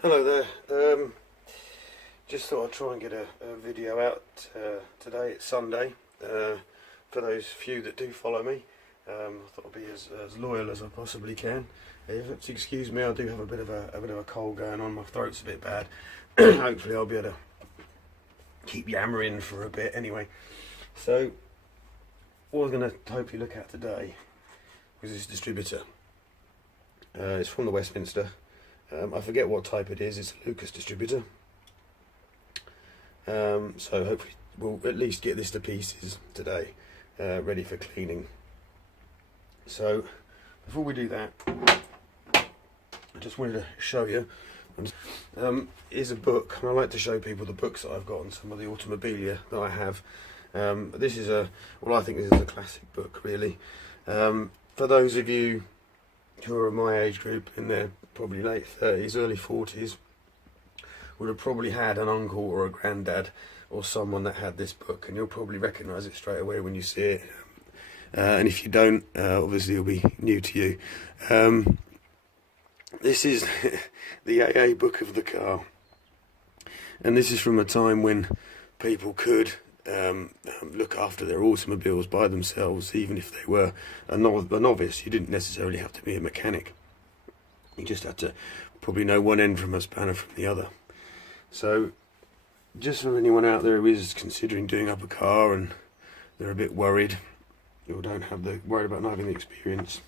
Hello there. Just thought I'd try and get a video out today. It's Sunday. For those few that do follow me, I thought I'd be as loyal as I possibly can. If excuse me, I do have a bit of a cold going on. My throat's a bit bad. Hopefully, I'll be able to keep yammering for a bit. Anyway, so what I was going to hopefully look at today was this distributor. It's from the Westminster. I forget what type it is. It's a Lucas distributor. So hopefully we'll at least get this to pieces today, ready for cleaning. So before we do that, I just wanted to show you. Here's a book, and I like to show people the books that I've got and some of the automobilia that I have. This is I think this is a classic book, really. For those of you who are my age group, in their probably late 30s, early 40s, would have probably had an uncle or a granddad or someone that had this book, and you'll probably recognise it straight away when you see it. And if you don't, obviously it'll be new to you. This is the AA book of the car, and this is from a time when people could look after their automobiles by themselves, even if they were a novice. You didn't necessarily have to be a mechanic. You just had to probably know one end from a spanner from the other. So, just for anyone out there who is considering doing up a car and they're a bit worried, or worried about not having the experience,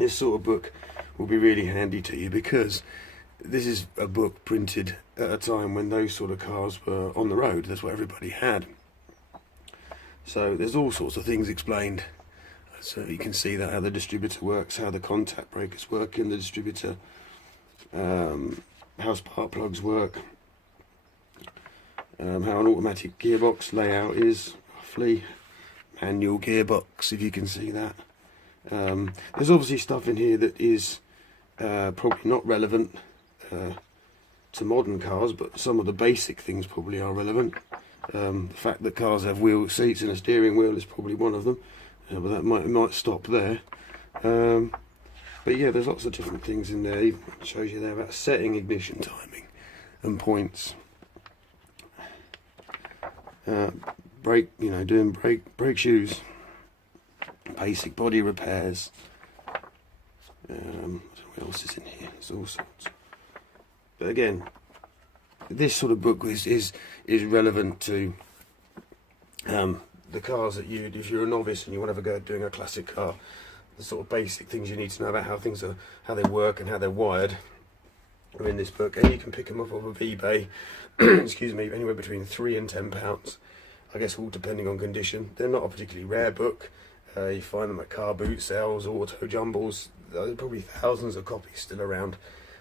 this sort of book will be really handy to you, because this is a book printed at a time when those sort of cars were on the road. That's what everybody had. So there's all sorts of things explained. So you can see that how the distributor works, how the contact breakers work in the distributor, how spark plugs work, how an automatic gearbox layout is, roughly, manual gearbox, if you can see that. There's obviously stuff in here that is probably not relevant to modern cars, but some of the basic things probably are relevant. The fact that cars have wheel seats and a steering wheel is probably one of them, but that might stop there. But yeah, there's lots of different things in there. Even shows you there about setting ignition timing and points. Doing brake shoes, basic body repairs. I don't know what else is in here. There's all sorts. But again, this sort of book is relevant to the cars that if you're a novice and you want to have a go at doing a classic car, the sort of basic things you need to know about how they work and how they're wired are in this book, and you can pick them up off of eBay. Excuse me, anywhere between £3 and £10, I guess, all depending on condition. They're not a particularly rare book. You find them at car boot sales, auto jumbles. There's probably thousands of copies still around,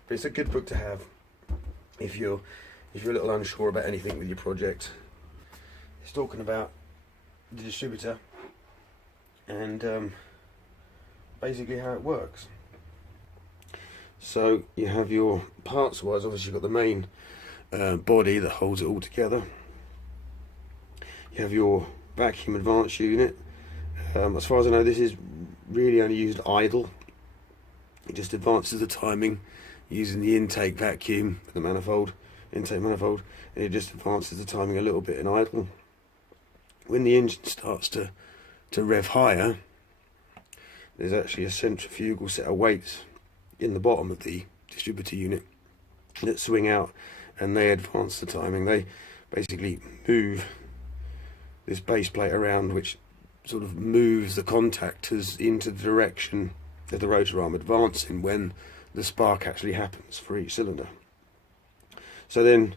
but it's a good book to have if you're a little unsure about anything with your project. It's talking about the distributor and basically how it works. So you have your parts wise, obviously you've got the main body that holds it all together. You have your vacuum advance unit. As far as I know, this is really only used idle. It just advances the timing using the intake vacuum, the intake manifold, and it just advances the timing a little bit in idle. When the engine starts to rev higher, there's actually a centrifugal set of weights in the bottom of the distributor unit that swing out, and they advance the timing. They basically move this base plate around, which sort of moves the contactors into the direction of the rotor arm advancing when the spark actually happens for each cylinder. So then,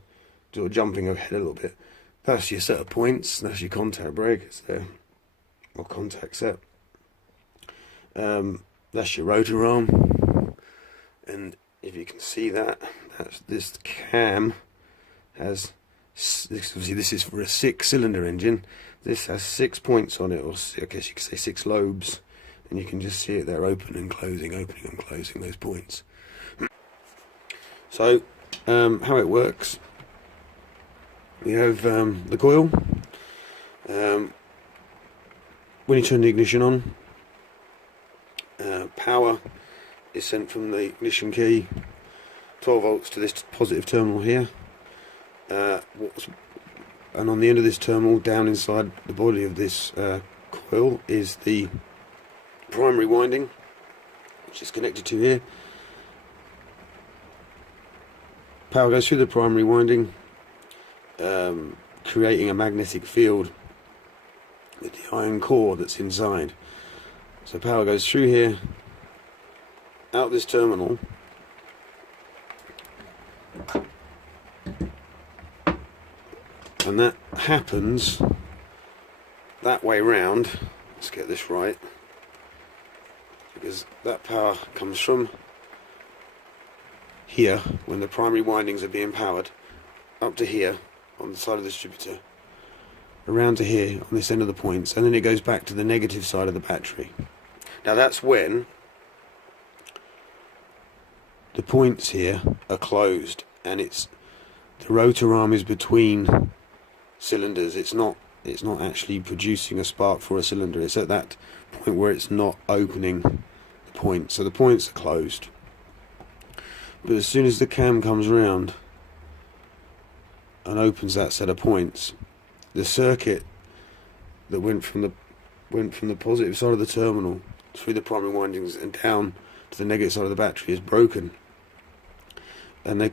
sort of jumping ahead a little bit, that's your set of points, that's your contact breakers there, or contact set. That's your rotor arm, and if you can see that, this cam has, obviously this is for a 6-cylinder engine. This has 6 points on it, or I guess you could say 6 lobes, and you can just see it there, opening and closing those points. So how it works, we have the coil. When you turn the ignition on, power is sent from the ignition key 12 volts to this positive terminal here. And on the end of this terminal, down inside the body of this coil, is the primary winding, which is connected to here. Power goes through the primary winding, creating a magnetic field with the iron core that's inside. So power goes through here, out this terminal, and that happens that way round. Let's get this right, because that power comes from here when the primary windings are being powered, up to here on the side of the distributor, around to here on this end of the points, and then it goes back to the negative side of the battery. Now that's when the points here are closed, and it's the rotor arm is between cylinders. It's not actually producing a spark for a cylinder. It's at that point where it's not opening the point, so the points are closed. But as soon as the cam comes around and opens that set of points, the circuit that went from the positive side of the terminal through the primary windings and down to the negative side of the battery is broken. And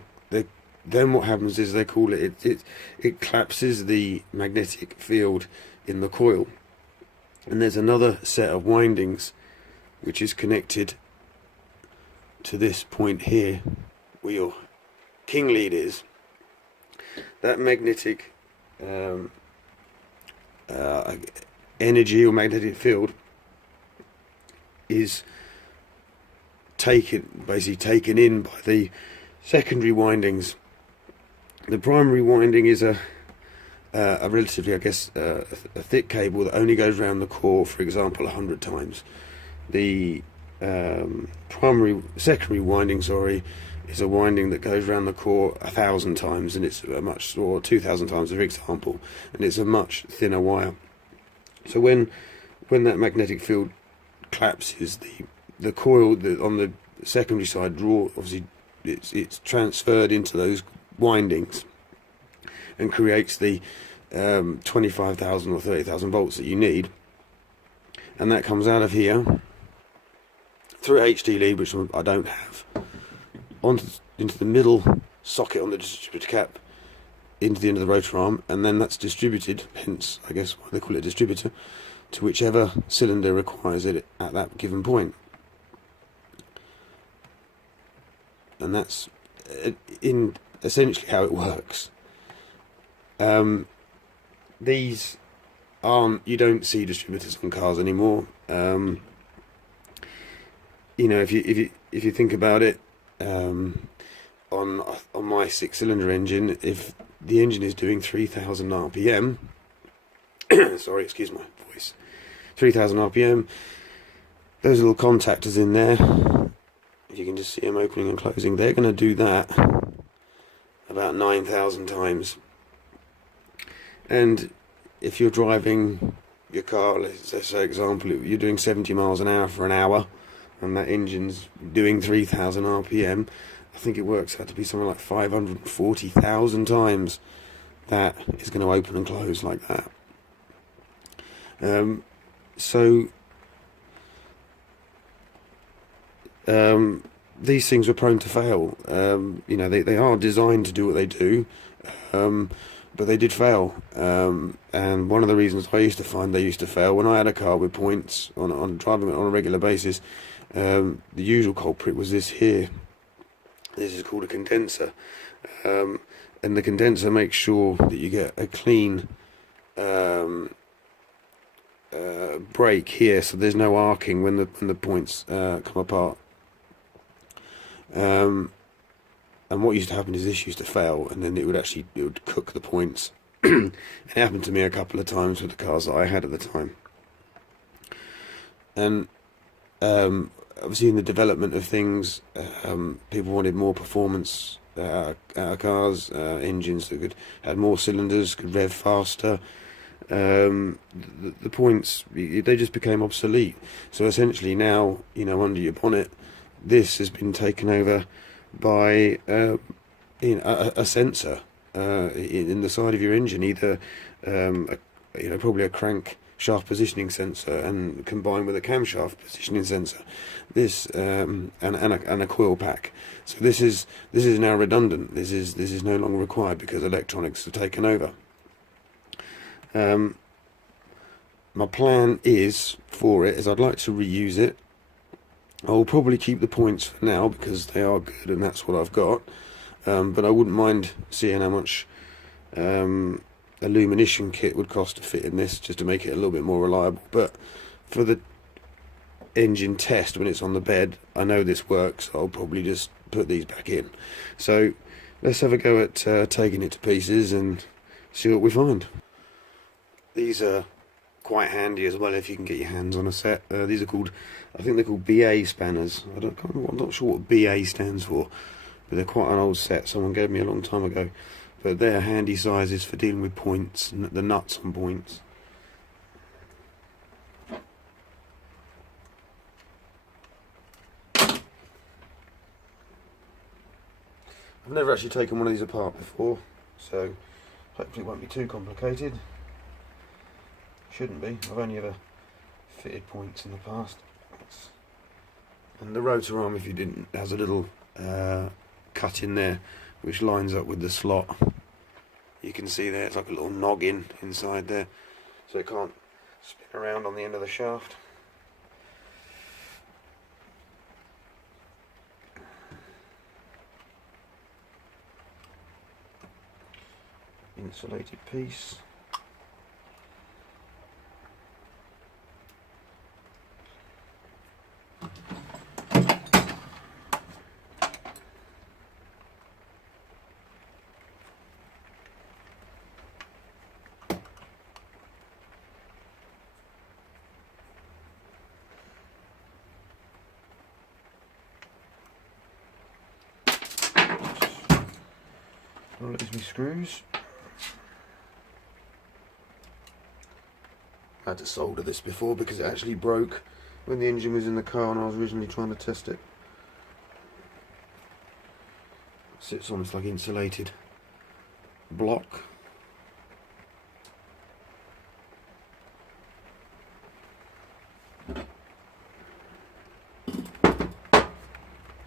then what happens is they call it collapses the magnetic field in the coil, and there's another set of windings which is connected to this point here where your king lead is. That magnetic energy or magnetic field is basically taken in by the secondary windings. The primary winding is a relatively, I guess, a thick cable that only goes around the core, for example, 100 times. The secondary winding, is a winding that goes around the core 1,000 times, and it's or 2,000 times, for example, and it's a much thinner wire. So when that magnetic field collapses, the coil on the secondary side obviously it's transferred into those windings and creates the 25,000 or 30,000 volts that you need, and that comes out of here through a HD lead, which I don't have, into the middle socket on the distributor cap, into the end of the rotor arm, and then that's distributed, hence I guess why they call it a distributor, to whichever cylinder requires it at that given point. And that's in essentially how it works. These you don't see distributors on cars anymore. You know, if you think about it, on my 6-cylinder engine, if the engine is doing 3,000 RPM, sorry, excuse my voice, 3,000 RPM, those little contactors in there, if you can just see them opening and closing, they're going to do that about 9,000 times. And if you're driving your car, let's say, for example, you're doing 70 miles an hour for an hour, and that engine's doing 3,000 RPM, I think it works out to be something like 540,000 times that is going to open and close like that. These things were prone to fail. You know, they are designed to do what they do, but they did fail. And one of the reasons I used to find they used to fail, when I had a car with points on driving it on a regular basis, the usual culprit was this here. This is called a condenser, and the condenser makes sure that you get a clean break here, so there's no arcing when the points come apart. And what used to happen is this used to fail, and then it would cook the points. It happened to me a couple of times with the cars that I had at the time. And obviously in the development of things, people wanted more performance out of cars, engines that had more cylinders, could rev faster. The points, they just became obsolete. So essentially now, you know, under your bonnet, this has been taken over by a sensor in the side of your engine, either probably a crank shaft positioning sensor and combined with a camshaft positioning sensor. This and a coil pack. So this is now redundant. This is no longer required because electronics have taken over. My plan is I'd like to reuse it. I'll probably keep the points for now because they are good and that's what I've got. But I wouldn't mind seeing how much illumination kit would cost to fit in this, just to make it a little bit more reliable. But for the engine test when it's on the bed, I know this works. I'll probably just put these back in. So let's have a go at taking it to pieces and see what we find. These are quite handy as well if you can get your hands on a set. These are called, I think they're called BA spanners. I'm not sure what BA stands for, but they're quite an old set. Someone gave me a long time ago. But they're handy sizes for dealing with points, the nuts on points. I've never actually taken one of these apart before, so hopefully it won't be too complicated. Shouldn't be. I've only ever fitted points in the past. And the rotor arm, if you didn't, has a little cut in there which lines up with the slot. You can see there, it's like a little noggin inside there, so it can't spin around on the end of the shaft. Insulated piece. Well, there's my screws. I had to solder this before because it actually broke when the engine was in the car and I was originally trying to test it. It sits almost like insulated block.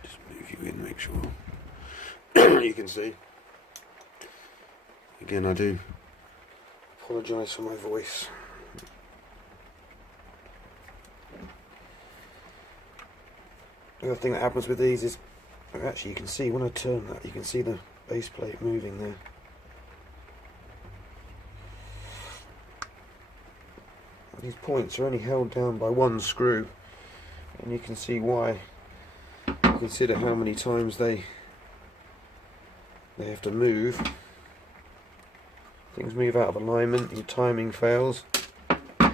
Just move you in, make sure you can see. Again, I do apologise for my voice. The other thing that happens with these is, actually you can see when I turn that, you can see the base plate moving there. These points are only held down by one screw, and you can see why. Consider how many times they have to move. Things move out of alignment, your timing fails. So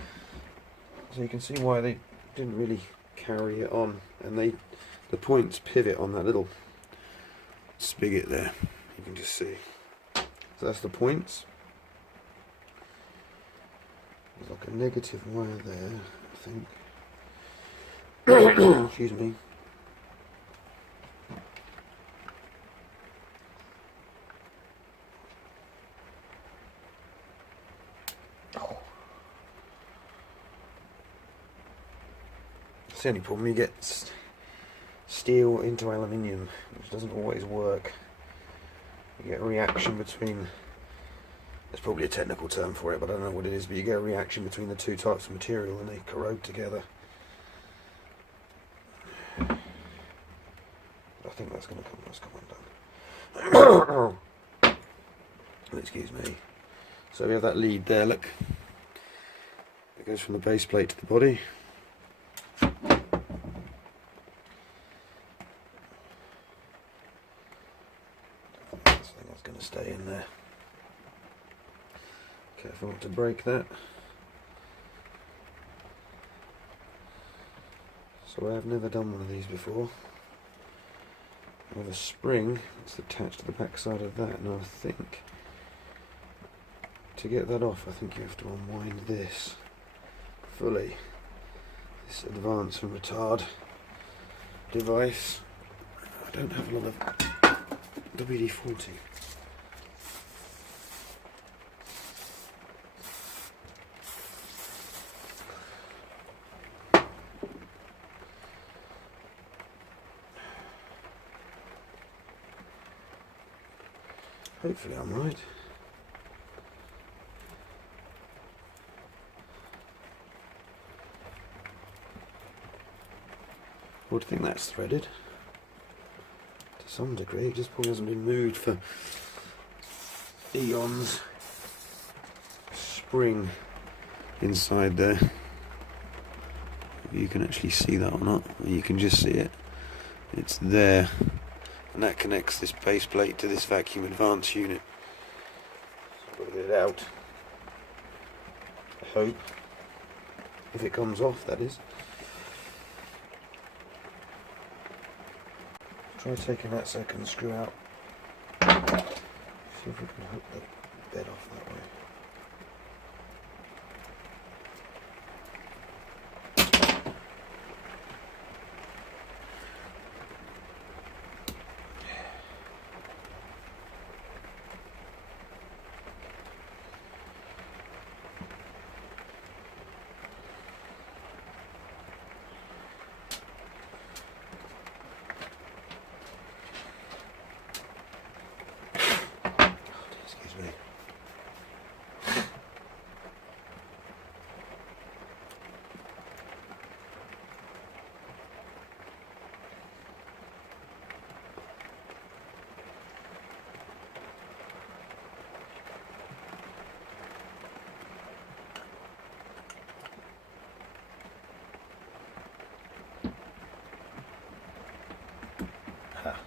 you can see why they didn't really carry it on, and the points pivot on that little spigot there. You can just see. So that's the points. There's like a negative wire there, I think. Excuse me. It's the only problem, you get steel into aluminium, which doesn't always work. You get a reaction between, there's probably a technical term for it, but I don't know what it is, but you get a reaction between the two types of material and they corrode together. I think that's going to come undone. Excuse me. So we have that lead there, look. It goes from the base plate to the body. That's going to stay in there. Careful not to break that. So I've never done one of these before. I have a spring that's attached to the back side of that, and I think to get that off, I think you have to unwind this fully. This advance and retard device. I don't have a lot of WD-40. Hopefully I'm right. I would think that's threaded to some degree. It just probably hasn't been moved for eons. Spring inside there. You can actually see that or not. You can just see it. It's there. And that connects this base plate to this vacuum advance unit. So I've got to get it out. I hope. If it comes off, that is. Try taking that second screw out. See if we can hook the bed off that way.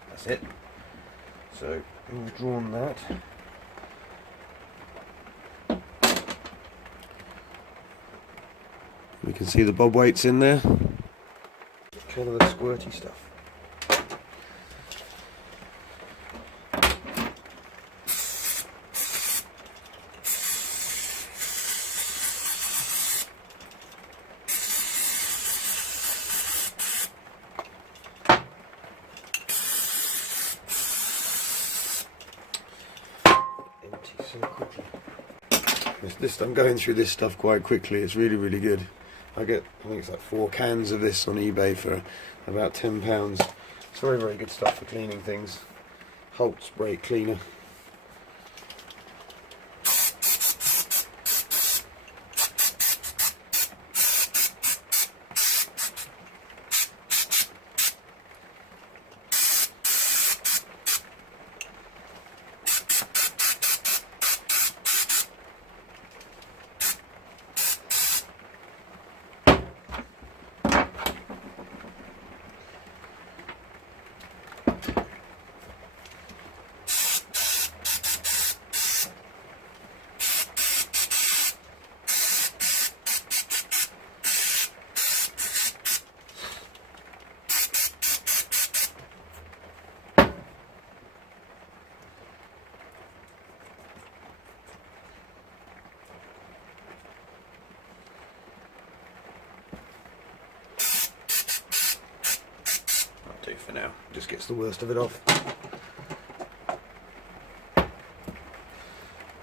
That's it. So we've drawn that. We can see the bob weights in there. Colour the squirty stuff. So quickly. I'm going through this stuff quite quickly. It's really, really good. I think it's like 4 cans of this on eBay for about £10. It's very, very good stuff for cleaning things. Holt's brake cleaner. For now, just gets the worst of it off.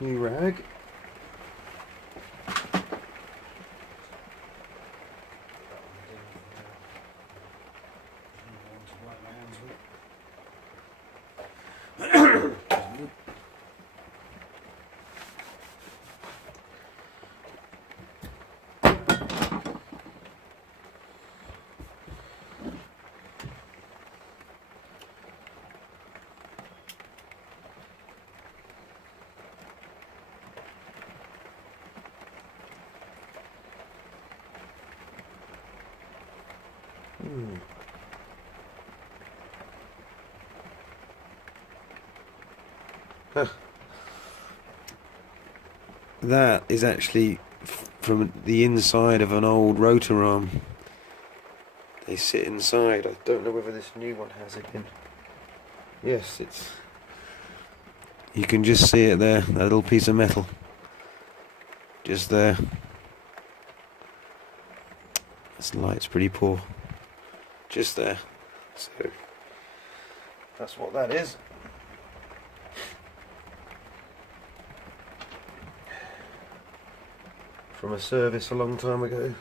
New rag. That is actually from the inside of an old rotor arm. They sit inside. I don't know whether this new one has it in. Yes, it's... You can just see it there, that little piece of metal. Just there. This light's pretty poor. Just there. So that's what that is. From a service a long time ago.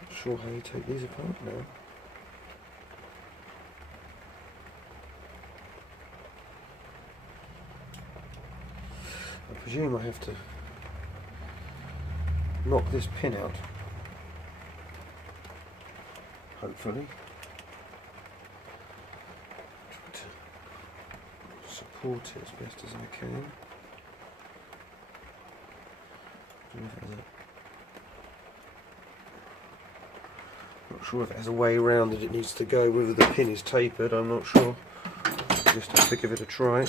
Not sure how you take these apart now. I presume I have to knock this pin out, hopefully. Try to support it as best as I can. Not sure if it has a way around that it needs to go, whether the pin is tapered, I'm not sure. Just have to give it a try.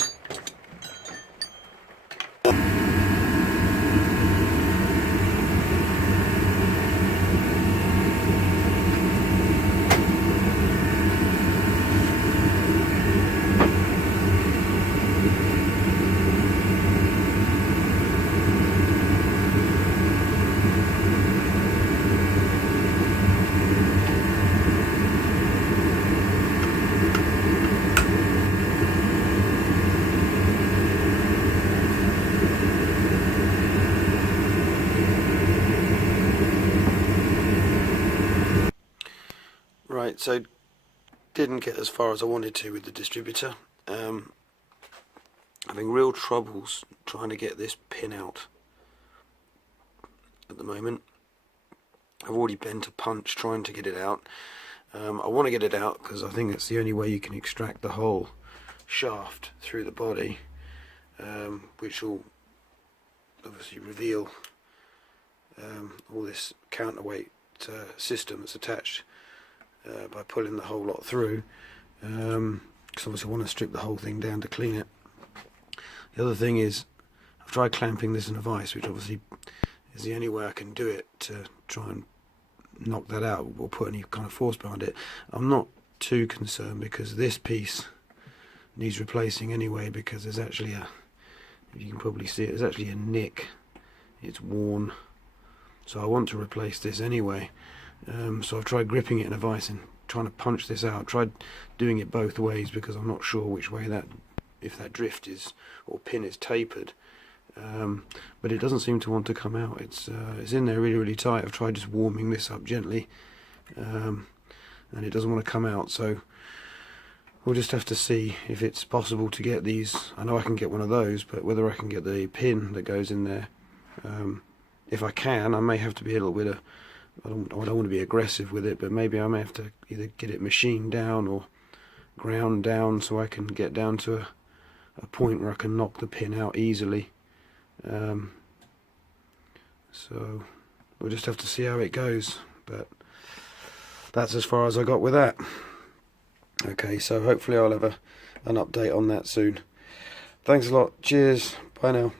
Right, so didn't get as far as I wanted to with the distributor. Having real troubles trying to get this pin out at the moment. I've already bent a punch trying to get it out. I want to get it out because I think it's the only way you can extract the whole shaft through the body, which will obviously reveal all this counterweight system that's attached by pulling the whole lot through, because obviously I want to strip the whole thing down to clean it. The other thing is, I've tried clamping this in a vise, which obviously is the only way I can do it to try and knock that out or put any kind of force behind it. I'm not too concerned because this piece needs replacing anyway, because there's actually a, if you can probably see it, there's actually a nick. It's worn, so I want to replace this anyway. So I've tried gripping it in a vise and trying to punch this out. Tried doing it both ways because I'm not sure which way that, if that drift is or pin is tapered, but it doesn't seem to want to come out. It's in there really tight. I've tried just warming this up gently, and it doesn't want to come out. So we'll just have to see if it's possible to get these. I know I can get one of those, but whether I can get the pin that goes in there, if I can, I may have to be a little bit of, I don't want to be aggressive with it, but maybe I may have to either get it machined down or ground down so I can get down to a point where I can knock the pin out easily. So we'll just have to see how it goes, but that's as far as I got with that. Okay, so hopefully I'll have an update on that soon. Thanks a lot. Cheers. Bye now.